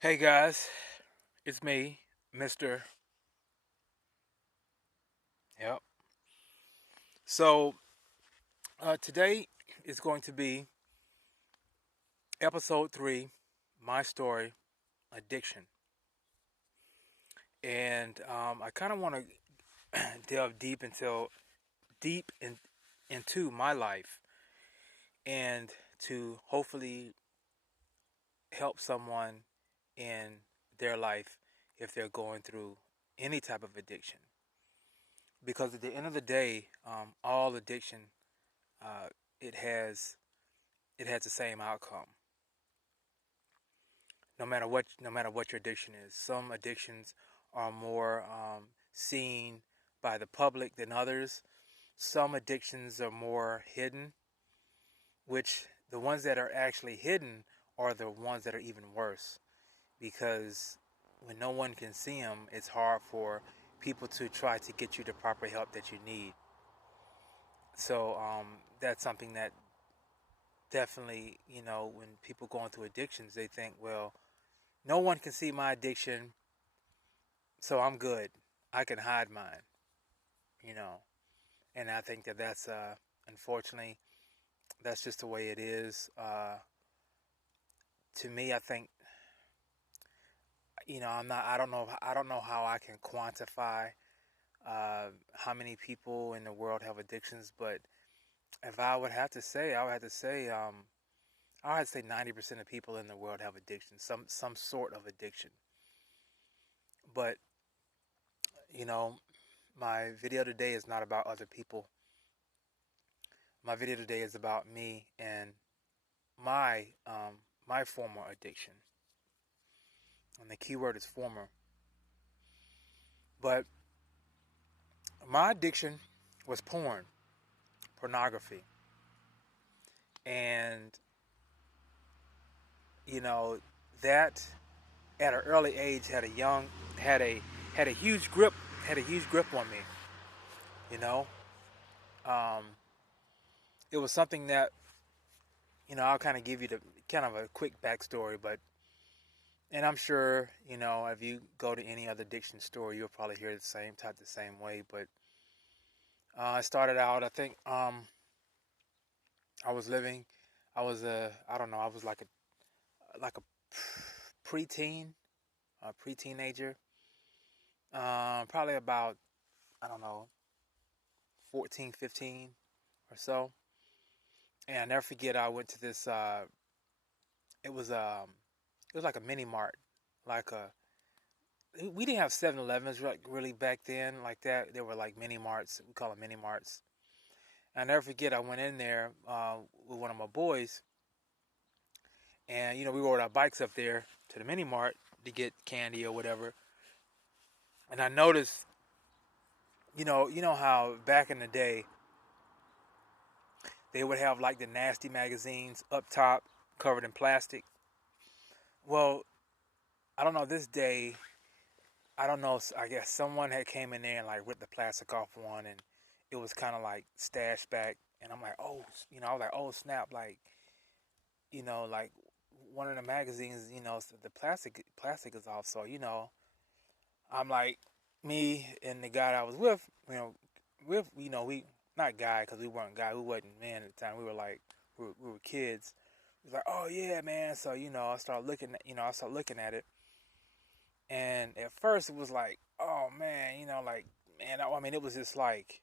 Hey guys, it's me, Mr. Yep. So today is going to be episode 3, my story, addiction. And I kind of want to delve deep into my life and to hopefully help someone in their life if they're going through any type of addiction. Because at the end of the day, all addiction uh, it has it has the same outcome. No matter what your addiction is. Some addictions are more seen by the public than others. Some addictions are more hidden, which the ones that are actually hidden are the ones that are even worse because when no one can see them, it's hard for people to try to get you the proper help that you need. So that's something that definitely, when people go into addictions, they think, well, no one can see my addiction, so I'm good. I can hide mine, you know. And I think that that's unfortunately that's just the way it is. To me, I think I'm not. I don't know. I don't know how I can quantify how many people in the world have addictions, but if I would have to say, I would say 90% of people in the world have addiction, some sort of addiction. But you know, my video today is not about other people. My video today is about me and my former addiction, and the key word is former. But my addiction was pornography, and you know that at an early age had a had a huge grip had a huge grip on me. You know, um, it was something that I'll kind of give you the kind of a quick backstory, but and I'm sure if you go to any other addiction store, you'll probably hear the same type the same way. But I started out. I think I was living. I was I don't know. I was like a preteen, a pre-teenager. Probably about I don't know 14, 15 or so. And I never forget. I went to this. It was it was like a mini mart, like a. We didn't have 7-Elevens like really back then like that. There were like mini marts. We call them mini marts. And I never forget. I went in there with one of my boys, and we rode our bikes up there to the mini mart to get candy or whatever. And I noticed, you know how back in the day they would have like the nasty magazines up top covered in plastic. Well, I don't know this day. I don't know. I guess someone had came in there and like ripped the plastic off one, and it was kind of like stashed back. And I'm like, oh, I was like, oh snap, like one of the magazines, the plastic is off. So I'm like, me and the guy that I was with, we not guy because we weren't guy, we wasn't men at the time. We were like, we were kids. He's like, oh yeah, man. So I started looking at it, and at first it was like, oh man, like man, I mean, it was just like.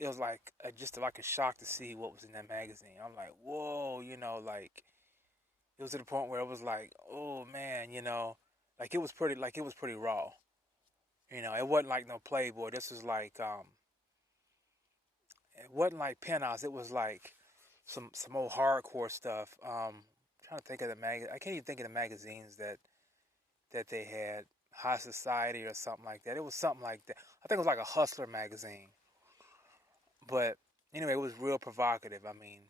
It was like just like a shock to see what was in that magazine. I'm like, whoa, like it was to the point where it was like, oh man, like it was pretty raw. It wasn't like no Playboy. This was like it wasn't like Penthouse. It was like some old hardcore stuff. Trying to think of the I can't even think of the magazines that they had. High Society or something like that. It was something like that. I think it was like a Hustler magazine. But anyway, it was real provocative. I mean,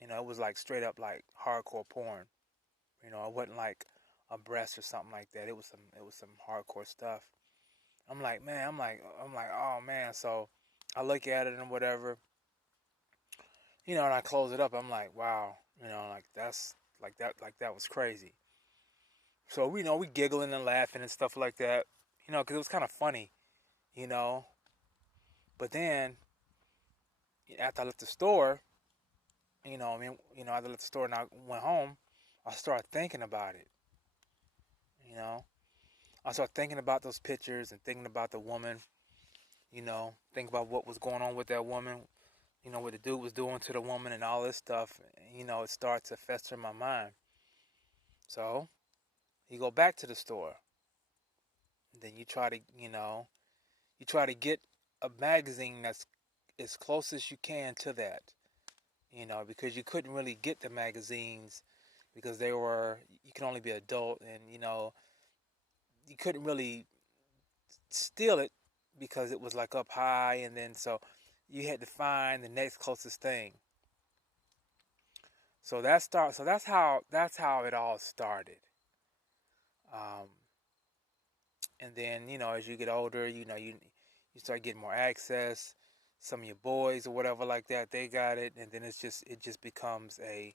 it was like straight up like hardcore porn. It wasn't like a breast or something like that. It was some hardcore stuff. I'm like, oh man. So I look at it and whatever, and I close it up. I'm like, wow, like that's like that was crazy. So we giggling and laughing and stuff like that, because it was kind of funny, you know. But then after I left the store, after I left the store and I went home, I started thinking about it, you know. I started thinking about those pictures and thinking about the woman, thinking about what was going on with that woman, what the dude was doing to the woman and all this stuff. It starts to fester in my mind. So you go back to the store, and then you try to get a magazine that's as close as you can to that, because you couldn't really get the magazines because you can only be adult, and you couldn't really steal it because it was like up high, and then so you had to find the next closest thing. So that's how it all started. Um, and then as you get older, you start getting more access. Some of your boys or whatever like that, they got it, and then it just becomes a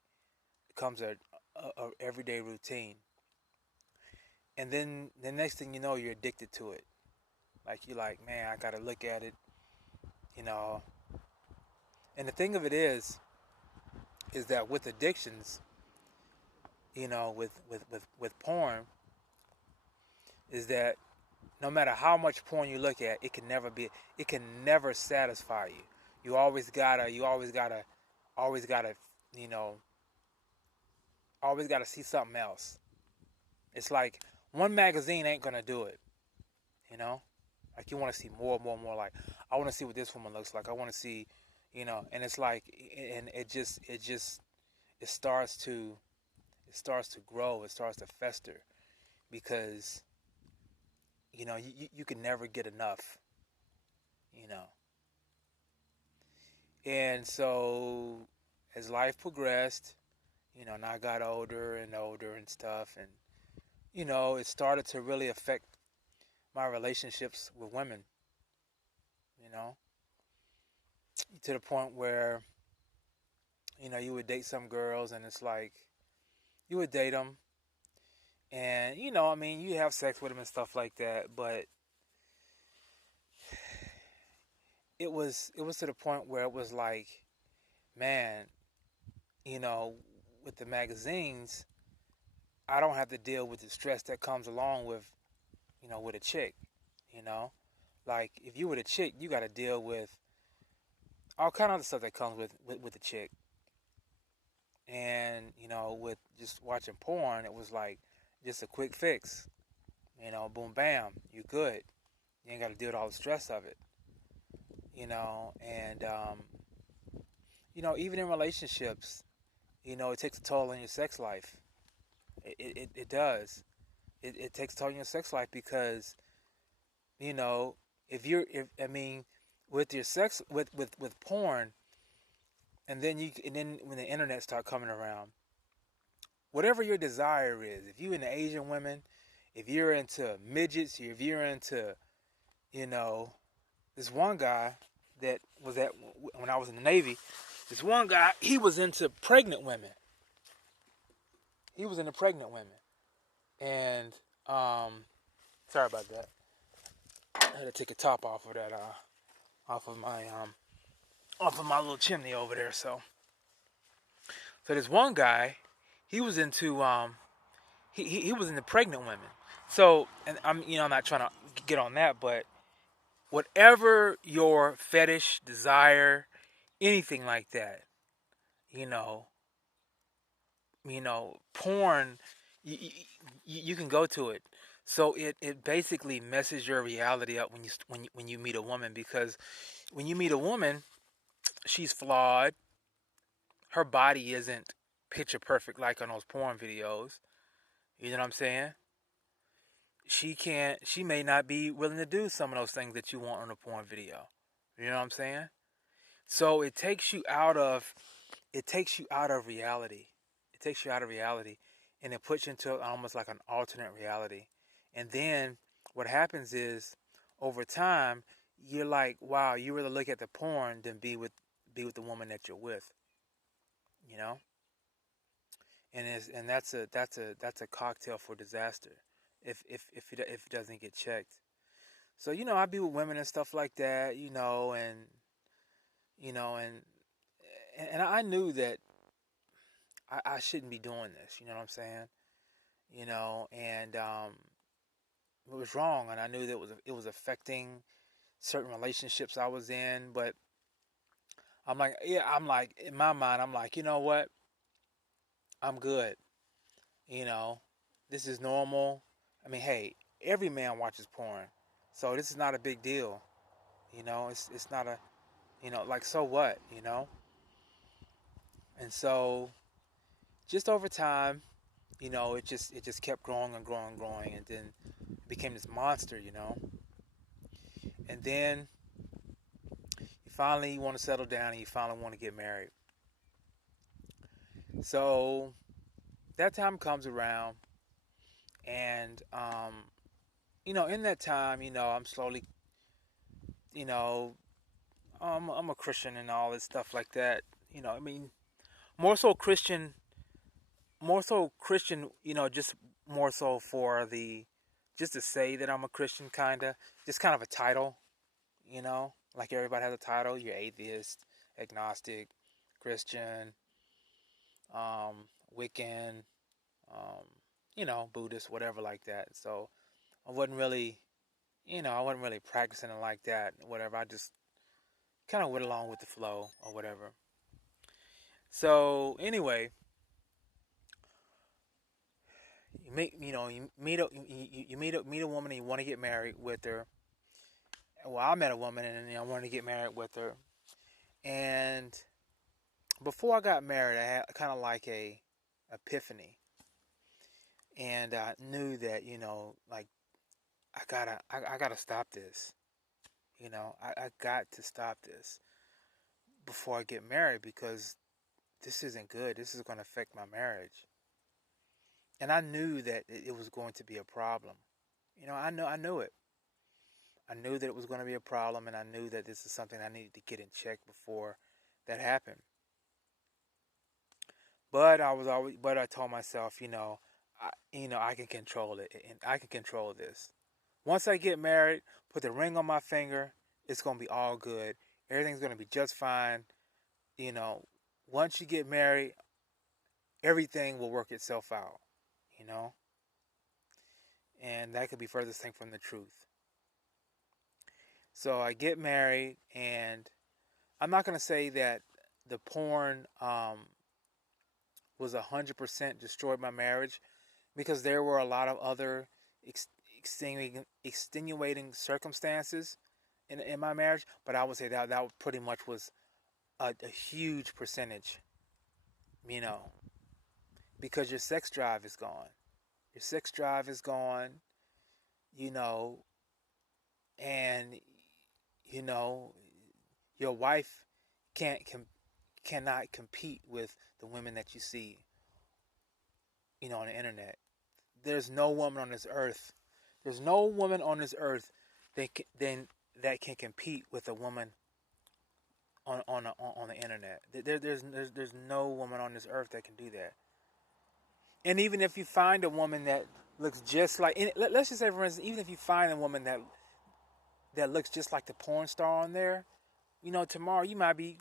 everyday routine. And then the next thing you know, you're addicted to it. Like you're like, man, I gotta look at it, you know. And the thing of it is that with addictions, with porn, is that no matter how much porn you look at, it can never satisfy you. You always gotta, you know, always gotta see something else. It's like one magazine ain't gonna do it, you know. Like you want to see more, more, more. Like I want to see what this woman looks like. I want to see, and it's like, and it starts to, grow. It starts to fester because you can never get enough, you know. And so as life progressed, and I got older and older and stuff, and it started to really affect my relationships with women, you know, to the point where you would date some girls, and it's like you would date them, and I mean, you have sex with them and stuff like that, but it was to the point where it was like, man, you know, with the magazines, I don't have to deal with the stress that comes along with a chick, you know. Like if you were a chick, you got to deal with all kind of other stuff that comes with the chick. And with just watching porn, it was like just a quick fix. Boom, bam, you good. You ain't got to deal with all the stress of it. And even in relationships, it takes a toll on your sex life. It does. It takes a toll on your sex life because if I mean with your sex with porn, and then when the internet start coming around, whatever your desire is, if you're into Asian women, if you're into midgets, if you're into this one guy that was when I was in the Navy, this one guy, he was into pregnant women. He was into pregnant women. And sorry about that. I had to take a top off of that off of my little chimney over there. So this one guy, he was into he was into pregnant women. So, and I'm not trying to get on that, but whatever your fetish, desire, anything like that, you know, porn, you can go to it. So it basically messes your reality up when you meet a woman, because when you meet a woman, she's flawed. Her body isn't picture perfect like on those porn videos. You know what I'm saying? She may not be willing to do some of those things that you want on a porn video. You know what I'm saying? So it takes you out of reality. It takes you out of reality, and it puts you into almost like an alternate reality. And then what happens is, over time, you're like, wow, you rather look at the porn than be with the woman that you're with. You know? and that's a cocktail for disaster if it doesn't get checked. So I be with women and stuff like that, you know, and I knew that I shouldn't be doing this. You know what I'm saying? And it was wrong, and I knew that it was affecting certain relationships I was in. But I'm like in my mind, I'm like, you know what? I'm good. You know, this is normal. I mean, hey, every man watches porn, so this is not a big deal. It's not a, like, so what? And so just over time, it just kept growing and growing and growing, and then it became this monster. And then you finally want to settle down and you finally want to get married. So that time comes around, and in that time, I'm slowly, you know, I'm a Christian and all this stuff like that. I mean, more so Christian, just more so for just to say that I'm a Christian, just kind of a title, like everybody has a title. You're atheist, agnostic, Christian, Wiccan, um, Buddhist, whatever like that. So I wasn't really, practicing it like that, whatever. I just kind of went along with the flow or whatever. So anyway, you meet a woman and you want to get married with her. Well, I met a woman and I wanted to get married with her. And before I got married, I had kind of like a epiphany, and I knew that like I gotta stop this. I got to stop this before I get married, because this isn't good. This is going to affect my marriage. And I knew that it was going to be a problem. I knew it. I knew that it was going to be a problem, and I knew that this is something I needed to get in check before that happened. But I told myself, I can control it, and I can control this. Once I get married, put the ring on my finger, it's going to be all good. Everything's going to be just fine. You know, Once you get married, everything will work itself out, you know? And that could be furthest thing from the truth. So I get married, and I'm not going to say that the porn was 100% destroyed my marriage, because there were a lot of other extenuating circumstances in my marriage, but I would say that pretty much was a huge percentage, you know, because your sex drive is gone. Your sex drive is gone, you know, and you know your wife cannot compete with the women that you see, on the internet. There's no woman on this earth. There's no woman on this earth that can compete with a woman on the internet. There's no woman on this earth that can do that. And even if you find a woman that looks just like, let's just say for instance, even if you find a woman that looks just like the porn star on there, tomorrow you might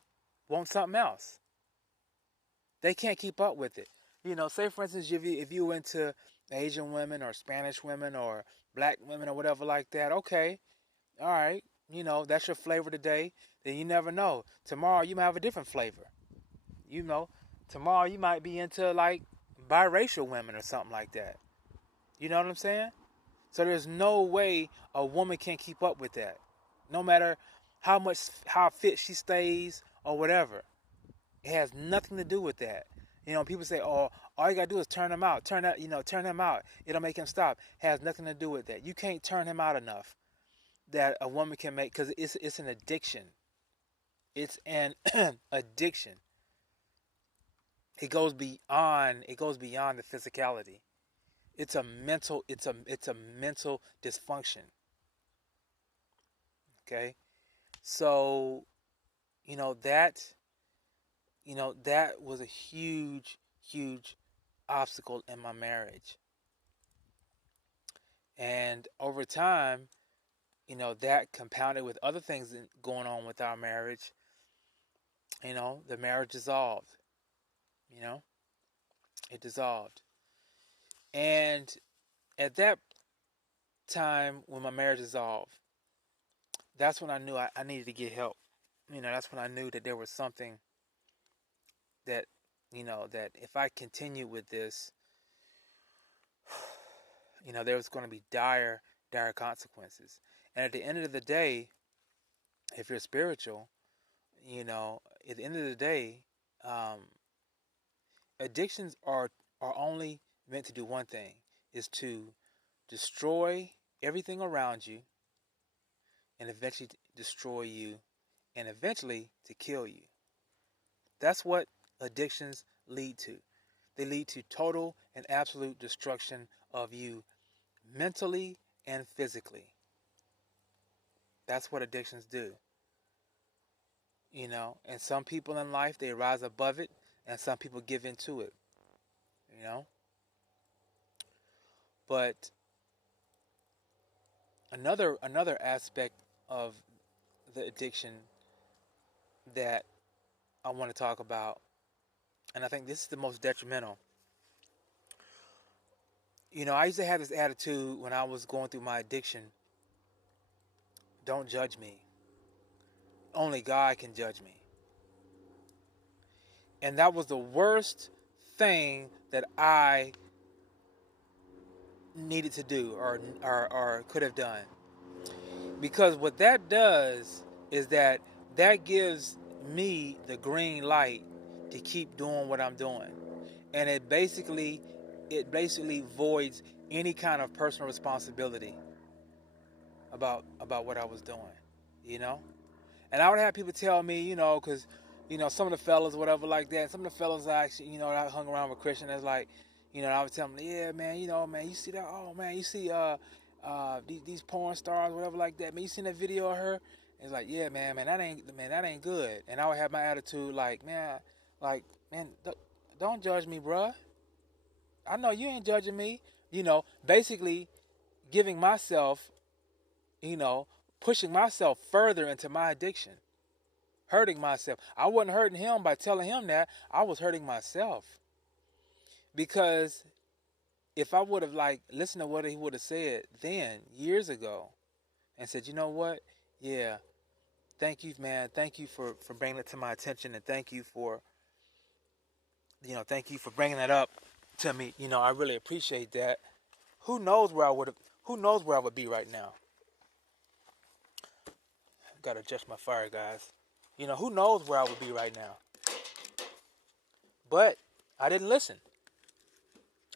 want something else. They can't keep up with it. Say for instance, if you into Asian women or Spanish women or black women or whatever like that, okay, all right, that's your flavor today. Then you never know. Tomorrow you might have a different flavor. Tomorrow you might be into like biracial women or something like that. You know what I'm saying? So there's no way a woman can keep up with that. No matter how fit she stays or whatever. It has nothing to do with that. People say, "Oh, all you gotta do is turn him out. Turn him out. It'll make him stop." It has nothing to do with that. You can't turn him out enough that a woman can make, because it's an addiction. It's an addiction. It goes beyond the physicality. It's a mental dysfunction. Okay? So, that that was a huge obstacle in my marriage. And over time, that compounded with other things going on with our marriage, the marriage dissolved. You know, it dissolved. And at that time, when my marriage dissolved, that's when I knew I needed to get help. That's when I knew that there was something that, that if I continued with this, there was going to be dire consequences. And at the end of the day, if you're spiritual, at the end of the day, um, addictions are only meant to do one thing, is to destroy everything around you and eventually destroy you and eventually to kill you. That's what addictions lead to. They lead to total and absolute destruction of you mentally and physically. That's what addictions do. And some people in life, they rise above it, and some people give into it. But another aspect of the addiction that I want to talk about, and I think this is the most detrimental. I used to have this attitude when I was going through my addiction. Don't judge me. Only God can judge me. And that was the worst thing that I needed to do or could have done. Because what that does is that gives me the green light to keep doing what I'm doing. And it basically voids any kind of personal responsibility about what I was doing, And I would have people tell me, because, some of the fellas, whatever like that, some of the fellas I actually, I hung around with Christian, that's like, I would tell them, yeah, man, man, you see that? Oh, man, you see these porn stars, whatever like that. Man, you seen that video of her? And it's like, yeah, man, that ain't good. And I would have my attitude like, man, don't judge me, bruh. I know you ain't judging me. Basically giving myself, pushing myself further into my addiction. Hurting myself. I wasn't hurting him by telling him that. I was hurting myself. Because if I would have listened to what he would have said then, years ago, and said, you know what? Yeah, thank you, man. Thank you for bringing it to my attention, and thank you for bringing that up to me. I really appreciate that. Who knows where I would be right now? Gotta adjust my fire, guys. Who knows where I would be right now? But I didn't listen.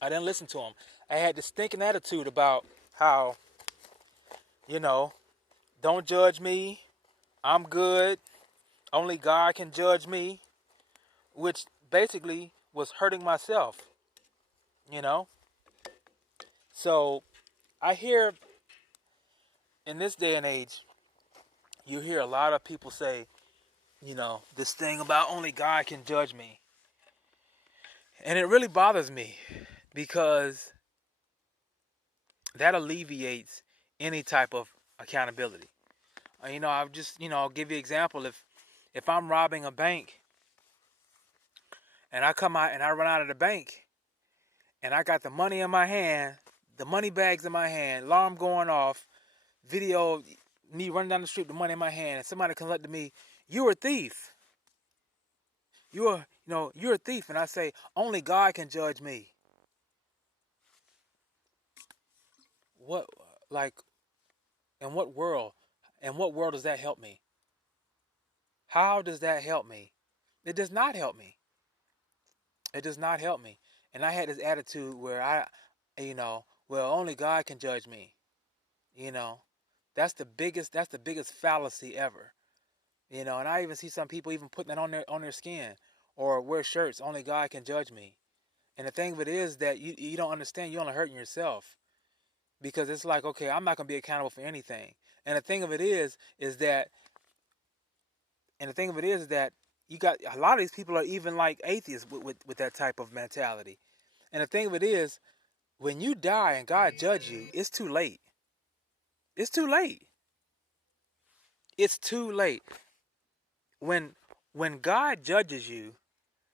I didn't listen to him. I had this thinking attitude about how, don't judge me. I'm good. Only God can judge me. Which basically was hurting myself. So I hear in this day and age, you hear a lot of people say, this thing about only God can judge me. And it really bothers me because that alleviates any type of accountability. I'll just, I'll give you an example. If I'm robbing a bank and I come out and I run out of the bank and I got the money in my hand, the money bags in my hand, alarm going off, video, me running down the street, the money in my hand, and somebody comes up to me, you're a thief. You're a thief. And I say, only God can judge me. What, in what world does that help me? How does that help me? It does not help me. It does not help me. And I had this attitude where well, only God can judge me. That's the biggest fallacy ever. And I even see some people even putting that on their skin or wear shirts, only God can judge me. And the thing of it is that you don't understand, you're only hurting yourself. Because it's like, okay, I'm not going to be accountable for anything. And the thing of it is that you got a lot of these people are even like atheists with that type of mentality. And the thing of it is, when you die and God judge you, it's too late. It's too late. It's too late. When when God judges you,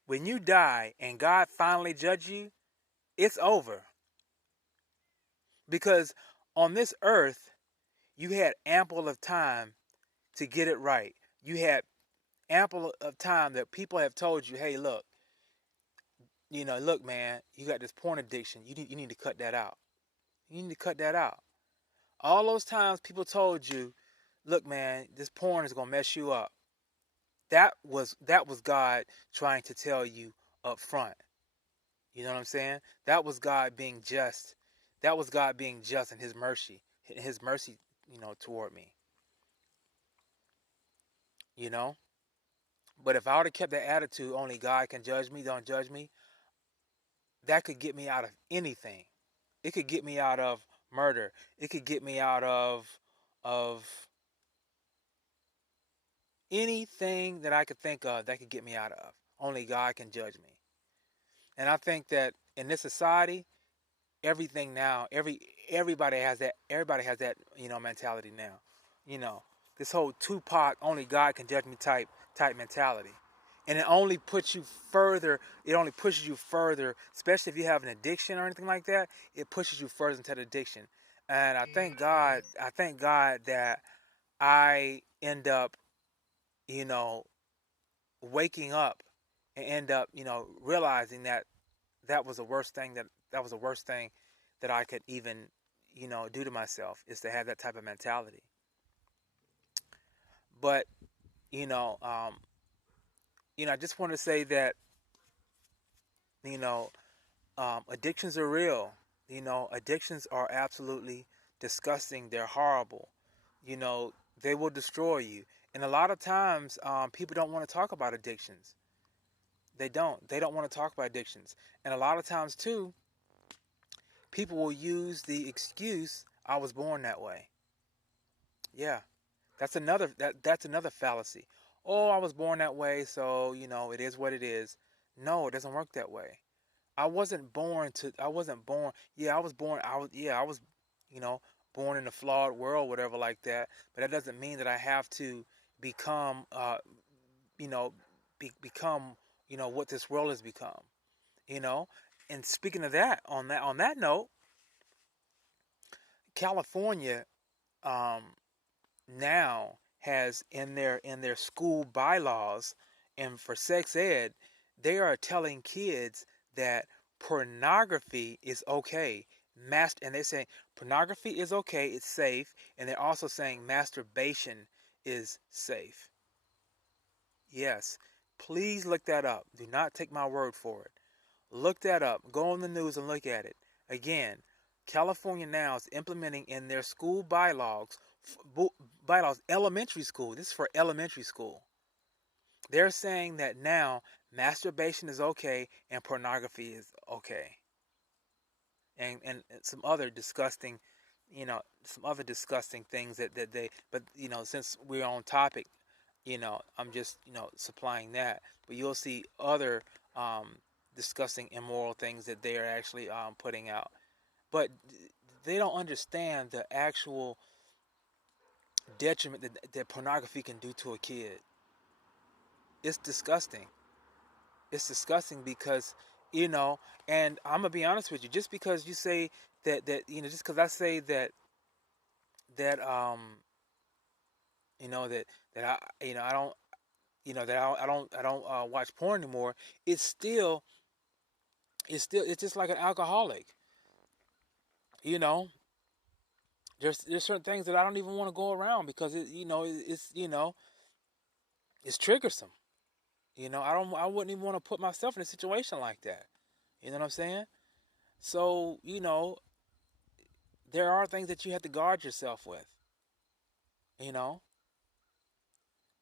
when you die and God finally judges you, it's over. Because on this earth, you had ample of time to get it right. You had ample of time that people have told you, hey, look, look, man, you got this porn addiction. You need to cut that out. You need to cut that out. All those times people told you, look, man, this porn is gonna mess you up. That was God trying to tell you up front. You know what I'm saying? That was God being just. That was God being just in His mercy, toward me. You know. But if I would have kept that attitude, only God can judge me, don't judge me, that could get me out of anything. It could get me out of murder. It could get me out of anything that I could think of that could get me out of. Only God can judge me. And I think that in this society, everything now, everybody has that mentality now. You know, this whole Tupac only God can judge me type mentality. And it only pushes you further, especially if you have an addiction or anything like that, it pushes you further into the addiction. And I thank God that I end up, you know, waking up and end up, realizing that that was the worst thing that I could even, do to myself, is to have that type of mentality. But, you know, um, I just want to say that, you know, addictions are real. Addictions are absolutely disgusting. They're horrible. You know, they will destroy you. And a lot of times, people don't want to talk about addictions. They don't. They don't want to talk about addictions. And a lot of times, too, people will use the excuse, "I was born that way." Yeah, that's another fallacy. Oh, I was born that way, so it is what it is. No, it doesn't work that way. I wasn't born. Yeah, I was born. I was you know born in a flawed world, whatever like that. But that doesn't mean that I have to become you know become what this world has become. You know. And speaking of that, on that note, California um now has in their school bylaws, and for sex ed, they are telling kids that pornography is okay. And they're saying pornography is okay, it's safe, and they're also saying masturbation is safe. Yes, please look that up. Do not take my word for it. Look that up. Go on the news and look at it. Again, California now is implementing in their school bylaws, elementary school. This is for elementary school. They're saying that now masturbation is okay and pornography is okay. And some other disgusting things that they, but since we're on topic, I'm just, supplying that. But you'll see other disgusting, immoral things that they are actually putting out. But they don't understand the actual detriment that pornography can do to a kid. It's disgusting. It's disgusting because, you know, and I'm gonna be honest with you. Just because you say just because I say that that I don't watch porn anymore. It's still it's just like an alcoholic. You know, there's certain things that I don't even want to go around because it's triggersome. I wouldn't even want to put myself in a situation like that. You know what I'm saying? So, there are things that you have to guard yourself with, you know?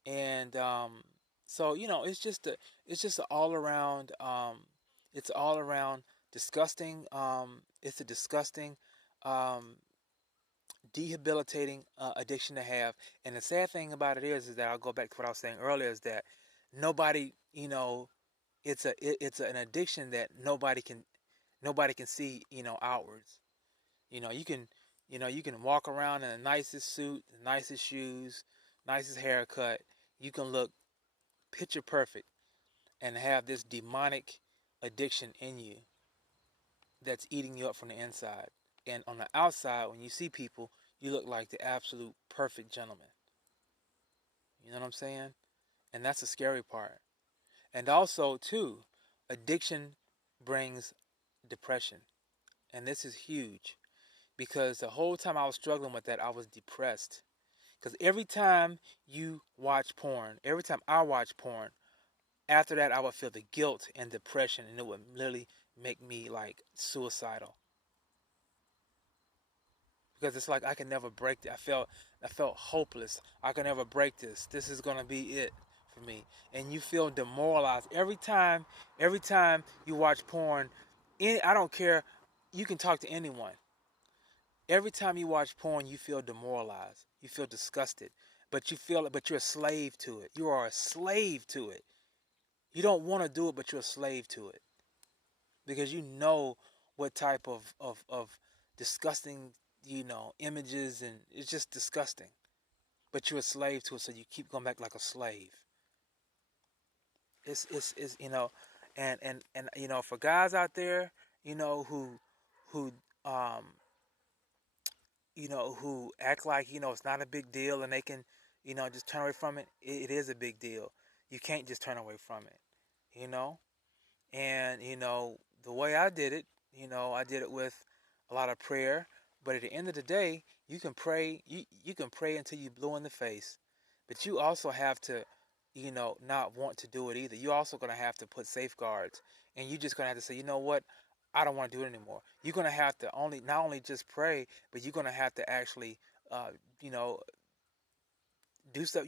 And so, it's just all around disgusting it's a disgusting um debilitating addiction to have. And the sad thing about it is that I'll go back to what I was saying earlier, is that nobody, it's an addiction that nobody can. Nobody can see, outwards. You can walk around in the nicest suit, the nicest shoes, nicest haircut. You can look picture perfect and have this demonic addiction in you that's eating you up from the inside. And on the outside, when you see people, you look like the absolute perfect gentleman. You know what I'm saying? And that's the scary part. And also, too, addiction brings depression. And this is huge because the whole time I was struggling with that, I was depressed. Because every time you watch porn, every time I watch porn, after that I would feel the guilt and depression, and it would literally make me like suicidal. Because it's like I can never break it. I felt hopeless. I can never break this. This is gonna be it for me. And you feel demoralized every time you watch porn. I don't care. You can talk to anyone. Every time you watch porn, you feel demoralized. You feel disgusted. But you feel it, but you're a slave to it. You are a slave to it. You don't want to do it, but you're a slave to it. Because you know what type of disgusting, images, and it's just disgusting. But you're a slave to it, so you keep going back like a slave. It's and for guys out there, who um who act like, it's not a big deal and they can, just turn away from it. It is a big deal. You can't just turn away from it, And, the way I did it, I did it with a lot of prayer. But at the end of the day, you can pray. You can pray until you blue in the face. But you also have to, not want to do it either. You're also going to have to put safeguards. And you're just going to have to say, you know what? I don't want to do it anymore. You're going to have to not only just pray, but you're going to have to actually, uh, you know, do stuff,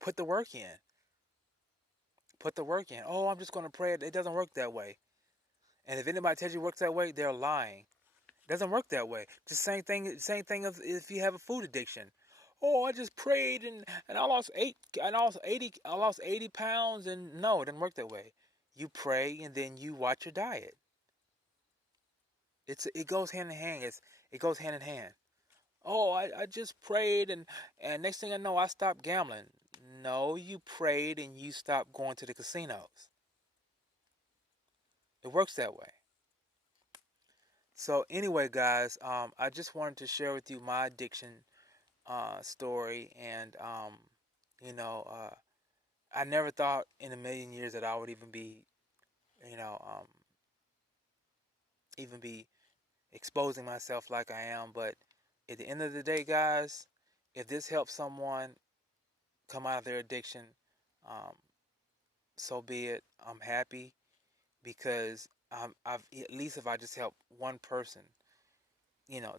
put the work in. Put the work in. Oh, I'm just going to pray. It doesn't work that way. And if anybody tells you it works that way, they're lying. It doesn't work that way. Just same thing if you have a food addiction. Oh, I just prayed and I lost 80 pounds, and no, it doesn't work that way. You pray and then you watch your diet. It goes hand in hand. It goes hand in hand. Oh, I just prayed and next thing I know I stopped gambling. No, you prayed and you stopped going to the casinos. It works that way. So anyway, guys, I just wanted to share with you my addiction story, and I never thought in a million years that I would you know, um, even be exposing myself like I am. But at the end of the day, guys, if this helps someone come out of their addiction, um, so be it. I'm happy because I've at least if I just help one person,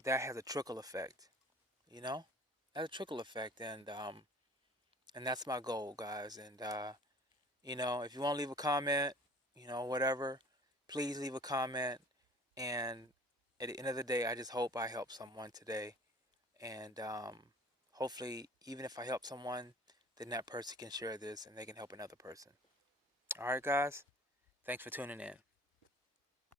that has a trickle effect. You know, that's a trickle effect, and that's my goal, guys. And if you want to leave a comment, whatever, please leave a comment. And at the end of the day, I just hope I help someone today, and hopefully, even if I help someone, then that person can share this and they can help another person. All right, guys. Thanks for tuning in.